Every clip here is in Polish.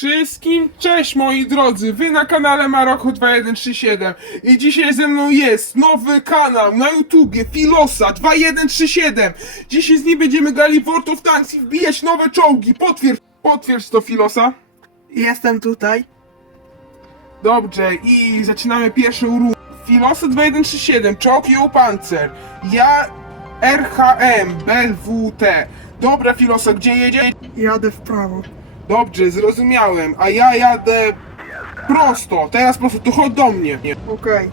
Wszystkim. Cześć moi drodzy, wy na kanale Maroko 2137 i dzisiaj ze mną jest nowy kanał na YouTubie Filosa 2137 Dzisiaj z nim będziemy grali w World of Tanks i wbijać nowe czołgi, potwierdź, potwierdź to Filosa. Jestem tutaj. Dobrze i zaczynamy pierwszą rundę. Filosa 2137, czołg i pancer. Ja RHM BWT Dobra Filosa, gdzie jedzie? Jadę w prawo. Dobrze, zrozumiałem, a ja jadę prosto, teraz prosto, to chodź do mnie. Okej.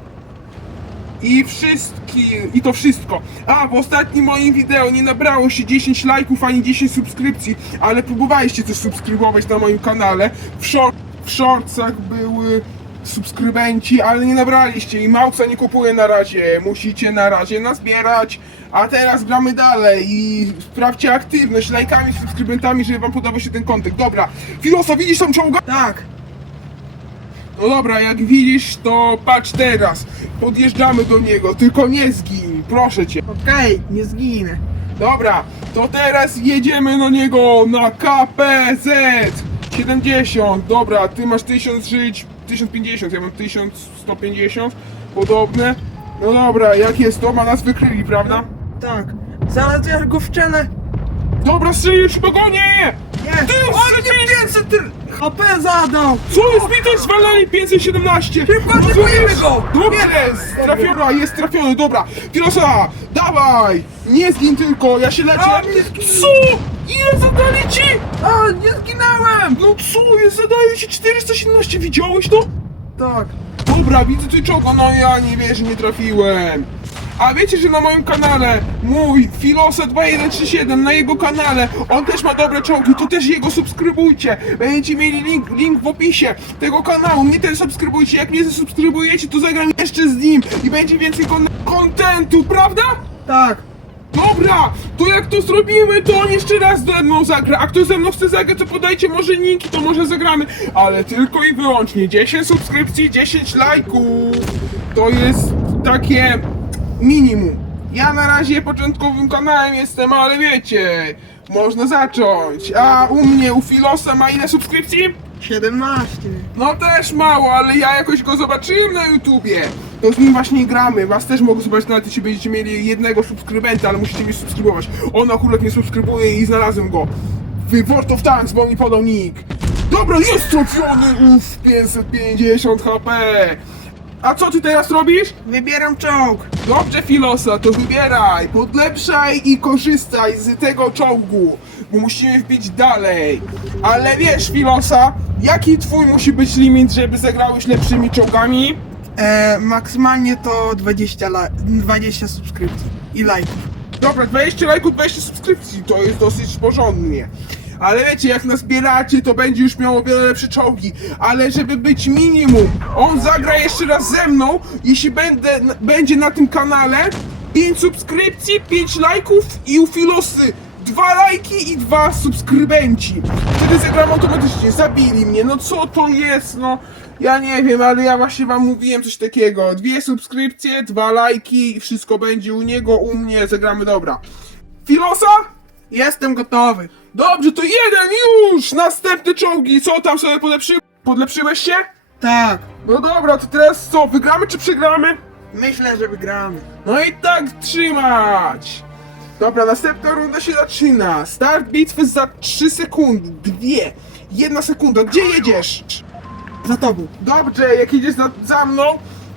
I wszystki, i to wszystko. A, w ostatnim moim wideo nie nabrało się 10 lajków ani 10 subskrypcji, ale próbowaliście coś subskrybować na moim kanale. W, short, w shortsach były subskrybenci, ale nie nabraliście i małca nie kupuję na razie. Musicie na razie nazbierać. A teraz gramy dalej i sprawdźcie aktywność lajkami, subskrybentami, żeby wam podobał się ten kontent. Dobra, Filosa, widzisz tą czołgę? Tak. No dobra, jak widzisz, to patrz teraz. Podjeżdżamy do niego, tylko nie zgin, proszę cię. Okej, nie zginę. Dobra, to teraz jedziemy do niego na KPZ 70. Dobra, ty masz 1000 żyć, 1050, ja mam 1150, podobne. No dobra, jak jest to, ma nas wykryli, prawda? Tak. Zaraz ja go wczelę. Dobra, strzelić w pogonię! Nie. Ty, Ale nie 500 ty... HP zadał. Co jest mi to zwalali 517? Szybko, atakujemy go! Dobrze, Nie. trafiona, jest trafiony, dobra. Filosa, dawaj! Nie zgin tylko, ja się leczę. Co? Ile zadali ci? A, nie zginąłem. No co jest, zadaje ci 417, widziałeś to? Tak. Dobra, widzę tu czołga, no ja nie wierzę, nie trafiłem. A wiecie, że na moim kanale, mój Filosa 2137, na jego kanale, on też ma dobre czołgi, to też jego subskrybujcie. Będziecie mieli link, link w opisie tego kanału, mnie też subskrybujcie, jak mnie zasubskrybujecie, to zagram jeszcze z nim i będzie więcej kon- kontentu, prawda? Tak. Dobra, to jak to zrobimy, to on jeszcze raz ze mną zagra. A kto ze mną chce zagrać, to podajcie może linki, to może zagramy. Ale tylko i wyłącznie 10 subskrypcji, 10 lajków. To jest takie minimum. Ja na razie początkowym kanałem jestem, ale wiecie, można zacząć. A u mnie, u Filosa ma ile subskrypcji? 17. No też mało, ale ja jakoś go zobaczyłem na YouTubie. To z nim właśnie gramy. Was też mogę zobaczyć nawet jeśli będziecie mieli jednego subskrybenta, ale musicie mnie subskrybować. On akurat mnie subskrybuje i znalazłem go. W World of Tanks, bo on mi podał nick. Dobra, jest trafiony! Uff, 550 HP. A co ty teraz robisz? Wybieram czołg. Dobrze, Filosa, to wybieraj, podlepszaj i korzystaj z tego czołgu, bo musimy wbić dalej. Ale wiesz, Filosa, jaki twój musi być limit, żeby zagrałeś lepszymi czołgami? E, maksymalnie to 20, la... 20 subskrypcji i lajków. Dobra, 20 lajków, 20 subskrypcji, to jest dosyć porządnie. Ale wiecie, jak nazbieracie, to będzie już miało wiele lepsze czołgi. Ale żeby być minimum, on zagra jeszcze raz ze mną, jeśli będę, będzie na tym kanale 5 subskrypcji, 5 lajków i u Filosy 2 lajki i 2 subskrybenci. Wtedy zagram automatycznie, zabili mnie, no co to jest, no... Ja nie wiem, ale ja właśnie wam mówiłem coś takiego. Dwie subskrypcje, dwa lajki i wszystko będzie u niego, u mnie, zagramy dobra. Filosa? Jestem gotowy. Dobrze, to jeden już! Następne czołgi, co tam sobie podlepszy... podlepszyłeś się? Tak. No dobra, to teraz co, wygramy czy przegramy? Myślę, że wygramy. No i tak trzymać! Dobra, następna runda się zaczyna. Start bitwy za 3 sekundy, dwie, jedna sekunda. Gdzie jedziesz? Za tobą. Dobrze, jak jedziesz za, za mną,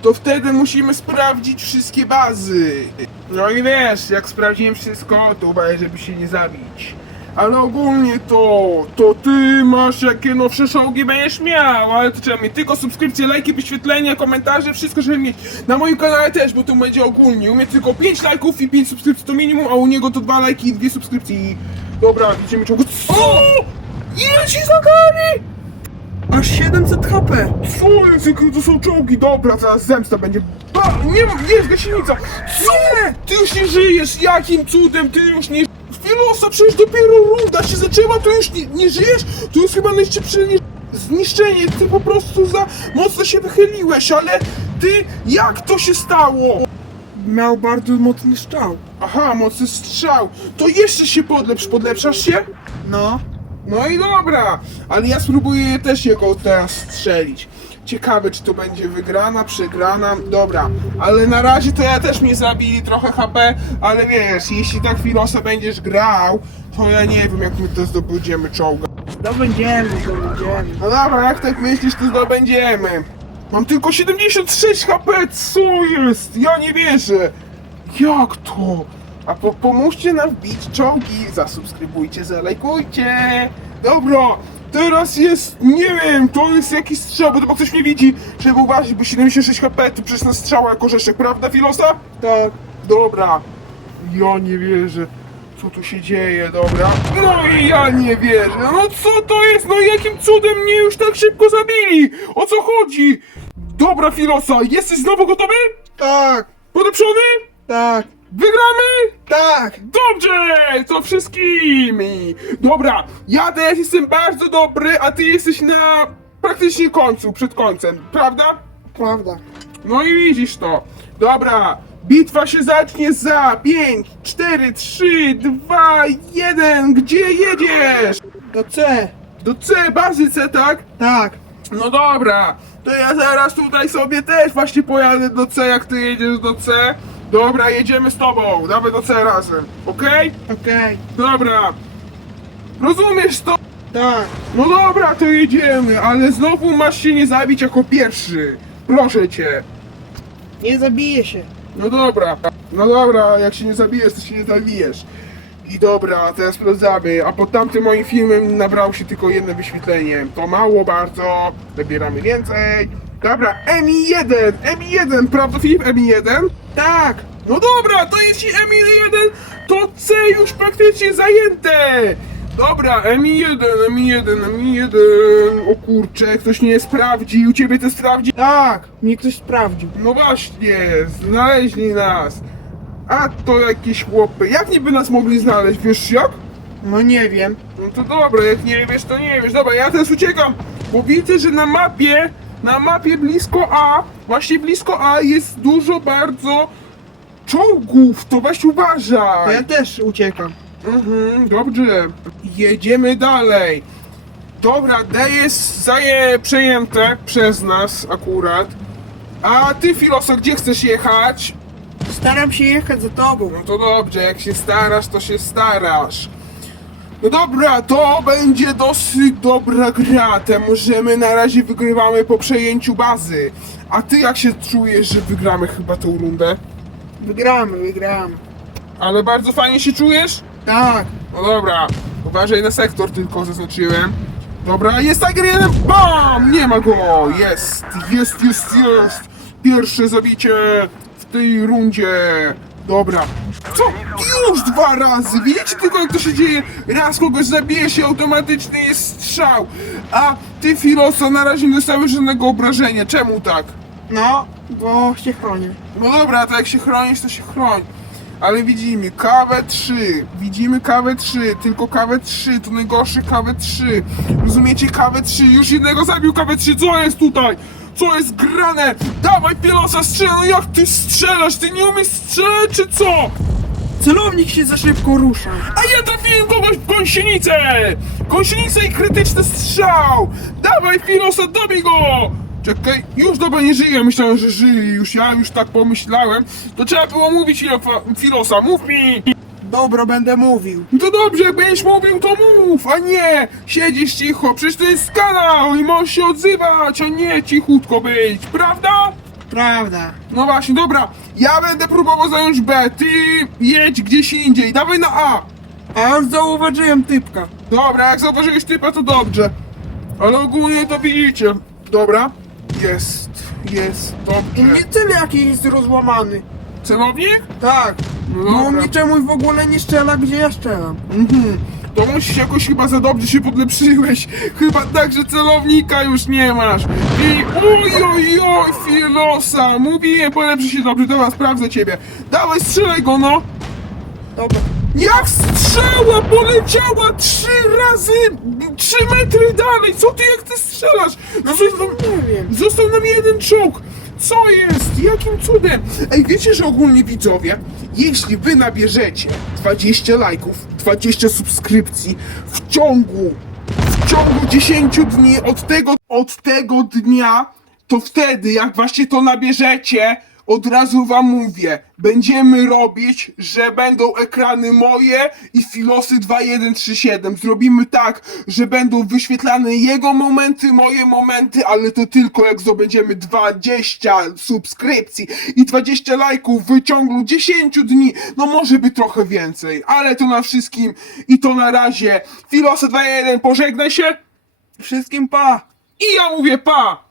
to wtedy musimy sprawdzić wszystkie bazy. No i wiesz, jak sprawdziłem wszystko, to uważaj, żeby się nie zabić. Ale ogólnie to, to ty masz jakie nowsze czołgi będziesz miał, ale to trzeba mieć tylko subskrypcje, lajki, wyświetlenia, komentarze, wszystko żeby mieć. Na moim kanale też, bo tu będzie ogólnie. U mnie tylko 5 lajków i 5 subskrypcji to minimum, a u niego to 2 lajki i 2 subskrypcje. I... Dobra, widzimy czołgu. Co? Ile ci zadali? Aż 700 HP. Co jest? Jakie to są czołgi? Dobra, zaraz zemsta będzie. Ba, nie ma, nie jest gaśnica! Co? Ty już nie żyjesz! Jakim cudem ty już nie... Filosa, przecież dopiero runda się zaczęła, to już nie, nie żyjesz? To jest chyba najszybsze nie... zniszczenie, ty po prostu za mocno się wychyliłeś, ale ty, jak to się stało? Miał bardzo mocny strzał. Aha, mocny strzał. To jeszcze się podlepsz, podlepszasz się? No. No i dobra, ale ja spróbuję też jego teraz strzelić. Ciekawe, czy to będzie wygrana, przegrana. Dobra, ale na razie to ja też mnie zabili trochę HP, ale wiesz, jeśli tak Filosa będziesz grał, to ja nie wiem, jak my to zdobędziemy czołga. Zdobędziemy, zdobędziemy. No dobra, jak tak myślisz, to zdobędziemy. Mam tylko 76 HP, co jest? Ja nie wierzę. Jak to? A po, pomóżcie nam wbić czołgi, zasubskrybujcie, zalajkujcie. Dobra, teraz jest, nie wiem, to jest jakiś strzał, bo to ktoś mnie widzi. Trzeba uważać, bo 76 HP to przecież na strzała jako rzeszek, prawda Filosa? Tak. Dobra. Ja nie wierzę. Co tu się dzieje, dobra? No i ja nie wierzę. No co to jest? No jakim cudem mnie już tak szybko zabili? O co chodzi? Dobra, Filosa, jesteś znowu gotowy? Tak. Podeprzony? Tak. Wygramy? Tak. Dobrze! To wszystkimi! Dobra, ja teraz jestem bardzo dobry, a ty jesteś na praktycznie końcu, przed końcem, prawda? Prawda. No i widzisz to. Dobra, bitwa się zacznie za 5, 4, 3, 2, 1. Gdzie jedziesz? Do C. Do C, bazy C, tak? Tak. No dobra, to ja zaraz tutaj sobie też właśnie pojadę do C, jak ty jedziesz do C. Dobra, jedziemy z tobą, dawaj do C razem, okej? Okej. Dobra. Rozumiesz to? Tak. No dobra, to jedziemy, ale znowu masz się nie zabić jako pierwszy. Proszę cię. Nie zabije się. No dobra, no dobra, jak się nie zabijesz, to się nie zabijesz. I dobra, teraz sprawdzamy, a pod tamtym moim filmem nabrało się tylko jedno wyświetlenie. To mało bardzo, wybieramy więcej. Dobra, EMI1, EMI1, prawda Filip, EMI1? Tak. No dobra, to jeśli EMI1, to C już praktycznie zajęte. Dobra, EMI1, EMI1, EMI1, o kurczę, ktoś nie sprawdził, ciebie to sprawdzi. Tak. Mnie ktoś sprawdził. No właśnie, znaleźli nas. A to jakieś chłopy. Jak niby nas mogli znaleźć, wiesz jak? No nie wiem. No to dobra, jak nie wiesz, to nie wiesz. Dobra, ja teraz uciekam, bo widzę, że na mapie, na mapie blisko A, właśnie blisko A jest dużo bardzo czołgów, to weź To uważaj. ja też uciekam. Mhm, dobrze. Jedziemy dalej. Dobra, D jest zaje przejęte przez nas akurat. A ty, Filoso, gdzie chcesz jechać? Staram się jechać za tobą. No to dobrze, jak się starasz, to się starasz. No dobra, to będzie dosyć dobra gra. Te możemy na razie wygrywamy po przejęciu bazy. A ty jak się czujesz, że wygramy chyba tą rundę? Wygramy, wygramy. Ale bardzo fajnie się czujesz? Tak. No dobra, uważaj na sektor tylko zaznaczyłem. Dobra, jest 1, BAM! Nie ma go! Jest, jest, jest, jest! Pierwsze zabicie w tej rundzie. Dobra. Co? Już dwa razy! Widzicie tylko jak to się dzieje? Raz kogoś zabije się, automatycznie jest strzał. A ty, Filosa, na razie nie dostałeś żadnego obrażenia. Czemu tak? No, bo się chronię. No dobra, to jak się chronisz, to się chroń. Ale widzimy kawę 3, widzimy kawę 3, tylko kawę 3, to najgorszy kawę 3. Rozumiecie, kawę 3, już jednego zabił kawę 3, co jest tutaj? Co jest grane? Dawaj Pielosa strzel, no jak ty strzelasz? Ty nie umiesz strzelać, czy co? Celownik się za szybko rusza. A ja trafiłem kogoś w gąsienicę! Gąsienicę i krytyczny strzał! Dawaj Filosa, dobij go! Czekaj, już dobra, nie żyje, myślałem, że żyje już, ja już tak pomyślałem. To trzeba było mówić Filofa- Filosa, mów mi! Dobro, będę mówił. No to dobrze, jak będziesz mówił, to mów, a nie siedzisz cicho, przecież to jest kanał i możesz się odzywać, a nie cichutko być, prawda? Prawda. No właśnie, dobra, ja będę próbował zająć B, ty jedź gdzieś indziej, dawaj na A. A ja już zauważyłem typka. Dobra, jak zauważyłeś typa, to dobrze. Ale ogólnie to widzicie. Dobra. Jest, jest, U dobrze. mnie cel jakiś jest rozłamany. Celownik? Tak. No No on dobra. czemuś w ogóle nie strzela, gdzie ja strzelam. Mhm. To musisz jakoś chyba za dobrze się podlepszyłeś. Chyba tak, że celownika już nie masz. I oj, oj, oj, Filosa. Mówiłem, polepszy się dobrze. Dobra, sprawdzę ciebie. Dawaj, strzelaj go, no. Dobra. Jak strzała poleciała trzy razy, trzy metry dalej. Co ty, jak ty strzelasz? No, został, Nie wiem. został nam jeden czołg. Co jest? Jakim cudem? Ej, wiecie, że ogólnie widzowie, jeśli wy nabierzecie 20 lajków, 20 subskrypcji w ciągu w ciągu 10 dni od tego, od tego dnia, to wtedy, jak właśnie to nabierzecie, od razu wam mówię, będziemy robić, że będą ekrany moje i Filosy 2137. Zrobimy tak, że będą wyświetlane jego momenty, moje momenty, ale to tylko jak zdobędziemy 20 subskrypcji i 20 lajków w ciągu 10 dni. No może by trochę więcej, ale to na wszystkim i to na razie. Filosy 21, pożegnaj się Wszystkim pa! i ja mówię pa!